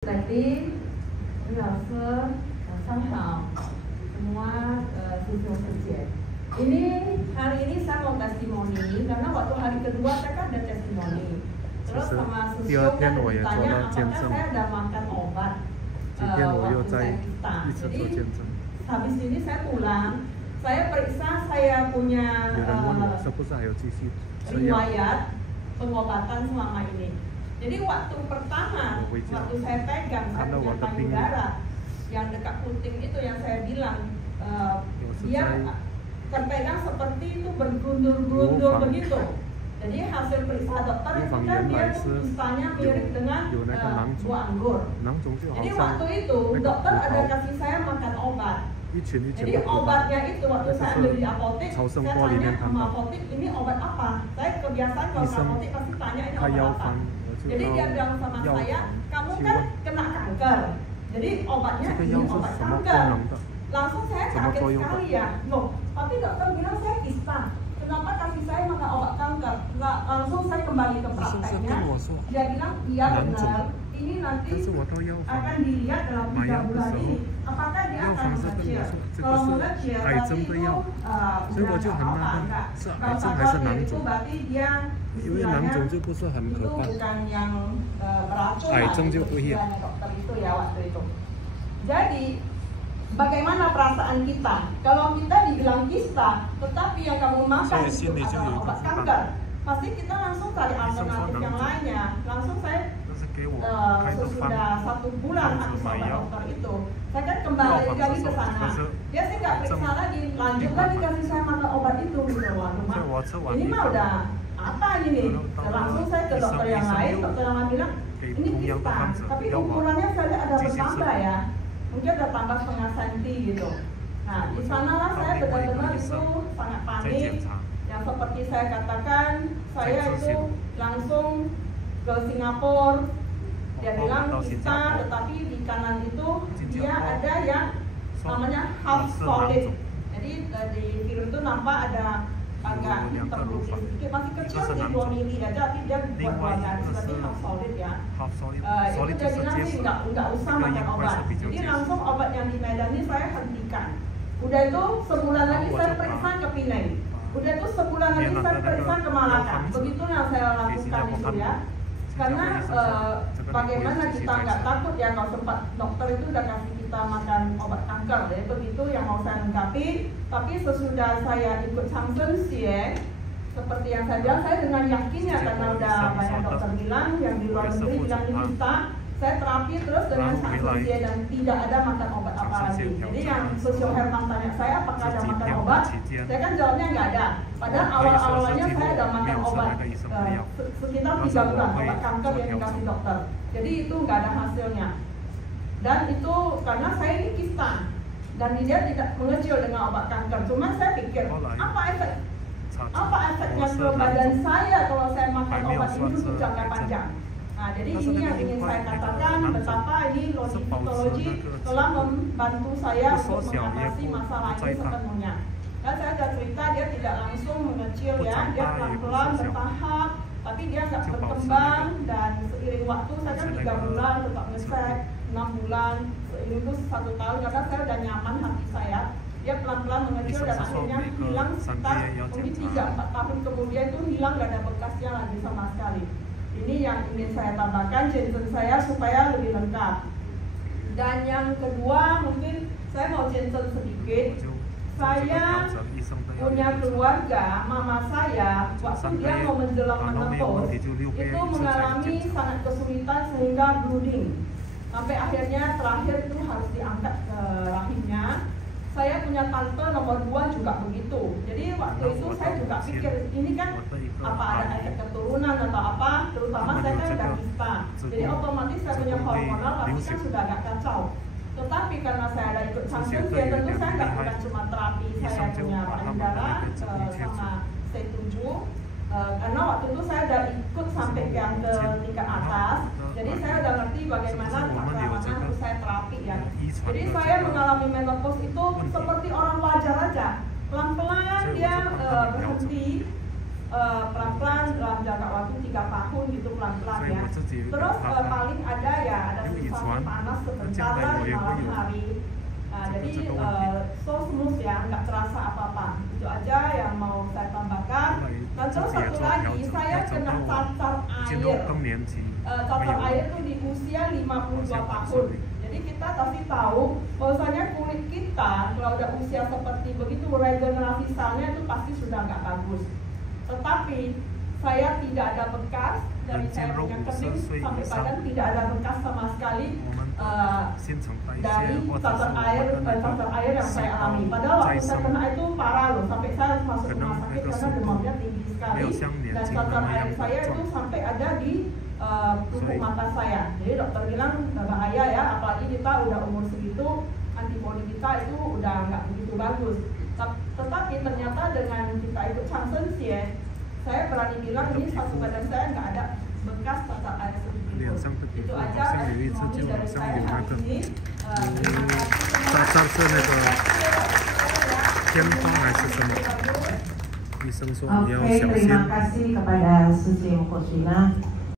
Tadi, semua siswa kerja. Ini hari ini saya mau testimoni karena waktu hari kedua saya kan ada testimoni. Terus sama siswa kan ditanya apakah saya ada makan obat waktu saya kita. Jadi habis ini saya pulang, saya periksa saya punya riwayat pengobatan selama ini. Jadi waktu pertama, waktu saya pegang, saya punya payudara yang dekat puting itu yang saya bilang, dia terpegang seperti itu bergelundur-gelundur begitu. Jadi hasil periksa dokter itu kan dia kistanya mirip dengan buah anggur. Jadi waktu itu dokter ada kasih saya makan obat. Jadi obatnya itu waktu saya ambil di apotek, saya tanya sama apotek, ini obat apa? Saya kebiasaan kalau ke apotek pasti tanya ini obat apa. Jadi dia bilang sama saya, kamu kan kena kanker. Jadi obatnya ini obat kanker. Langsung saya kaget sekali ya. Loh, tapi dokter bilang saya kista. Kenapa kasih saya makan obat kanker? Langsung saya kembali ke prakteknya. Dia bilang, iya benar. Ini nanti akan dilihat dalam 3 bulan ini. Apakah dia akan mengecil? Kalau mengecil, berarti itu apa enggak? Kalau itu berarti dia istilahnya itu bukan yang beracun lah. Istilahnya dokter itu ya waktu itu. Jadi bagaimana perasaan kita? Kalau kita dibilang kista, tetapi yang kamu makan itu adalah obat kanker, pasti kita langsung cari alternatif yang lainnya. Langsung saya sesudah 1 bulan habis obat dokter itu, saya kan kembali lagi ke sana. Dia sih nggak periksa lagi, lanjut lagi kasih saya makan obat itu gitu. Waduh, ini mah udah apa ini? Langsung saya ke dokter yang lain, dokter yang lain bilang ini kista, tapi ukurannya saya lihat ada bertambah ya. Mungkin udah tambah setengah senti gitu. Nah, di sanalah saya benar-benar itu sangat panik. Yang seperti saya katakan, saya itu langsung ke Singapura. Dia bilang kista, tetapi di kanan itu dia ada yang namanya half solid. Jadi di film itu nampak ada agak terlukis sedikit, masih kecil sih 2 mili aja, tapi dia buat warna seperti half solid ya. Itu dia bilang sih nggak usah makan obat. Jadi langsung obat yang di Medan ini saya hentikan. Udah itu sebulan lagi saya periksa ke Penang. Udah itu sebulan lagi saya periksa ke Malaka. Begitu yang saya lakukan itu ya. Karena bagaimana kita nggak takut ya kalau sempat dokter itu udah kasih kita makan obat kanker ya, begitu yang mau saya lengkapi. Tapi sesudah saya ikut Changsheng Xie, seperti yang saya bilang, saya dengan yakinnya karena udah banyak dokter bilang yang di luar negeri bilang ini kita, saya terapi terus dengan Changsheng Xie dan tidak ada makan obat apa lagi. Jadi yang Sosio Herman tanya saya apakah ada makan obat, saya kan jawabnya nggak ada. Padahal awal-awalnya saya ada makan obat sekitar 3 bulan obat kanker yang dikasih dokter. Jadi itu nggak ada hasilnya. Dan itu karena saya ini kista dan dia tidak mengecil dengan obat kanker. Cuma saya pikir apa efeknya ke badan saya kalau saya makan obat ini untuk jangka panjang. Nah, jadi ini yang ingin saya katakan betapa ini logikologi telah membantu saya untuk mengatasi masalah ini sepenuhnya. Dan saya sudah cerita dia tidak langsung mengecil ya, dia pelan-pelan bertahap, tapi dia nggak berkembang dan seiring waktu saya kan 3 bulan tetap ngecek, 6 bulan, seiring itu 1 tahun karena saya udah nyaman hati saya. Dia pelan-pelan mengecil dan akhirnya hilang sekitar mungkin 3-4 tahun kemudian itu hilang, gak ada bekasnya lagi sama sekali. Ini yang ingin saya tambahkan jantung saya supaya lebih lengkap. Dan yang kedua mungkin saya mau jantung sedikit. Saya punya keluarga, mama saya waktu dia mau menjelang menopause itu mengalami sangat kesulitan sehingga bleeding. Sampai akhirnya terakhir itu harus diangkat ke rahimnya. Saya punya tante nomor 2 juga begitu. Jadi waktu itu saya juga pikir ini kan apa ada efek keturunan atau apa, terutama saya kan udah kista. Jadi otomatis saya punya hormonal pasti kan sudah agak kacau. Tetapi karena saya ada ikut Changsheng Xie, tentu saya nggak bukan cuma terapi, saya punya payudara sama C7. Karena waktu itu saya udah ikut sampai yang ke tingkat atas. Jadi saya udah ngerti bagaimana untuk saya terapi ya. Jadi saya mengalami menopause itu seperti orang wajar aja. Pelan-pelan dia berhenti pelan-pelan dalam jangka waktu 3 tahun gitu pelan-pelan ya. Terus paling ada ya ada sisa panas sebentar lah di malam hari. Jadi so smooth ya, nggak terasa apa-apa. Itu aja yang mau saya tambahkan. Dan terus satu lagi, saya kena cacar air. Cacar air itu di usia 52 tahun. Jadi kita kasih tahu bahwasanya kulit kita kalau udah usia seperti begitu regenerasi selnya itu pasti sudah nggak bagus. Tetapi saya tidak ada bekas dari saya punya kening sampai badan tidak ada bekas sama sekali dari cacar air yang saya alami. Padahal waktu saya kena itu parah loh, sampai saya harus masuk rumah sakit karena demamnya tinggi sekali dan cacar air saya itu sampai ada di tubuh mata saya. Jadi dokter bilang bahaya ya, apalagi kita udah umur segitu, antibodi kita itu udah nggak begitu bagus. Tetapi ternyata dengan kita ikut Changsheng, saya berani bilang ini satu badan saya nggak ada bekas cacar air sedikit. Itu aja testimoni dari saya hari ini. Terima kasih. Oke, terima kasih kepada Susi Mukoswila.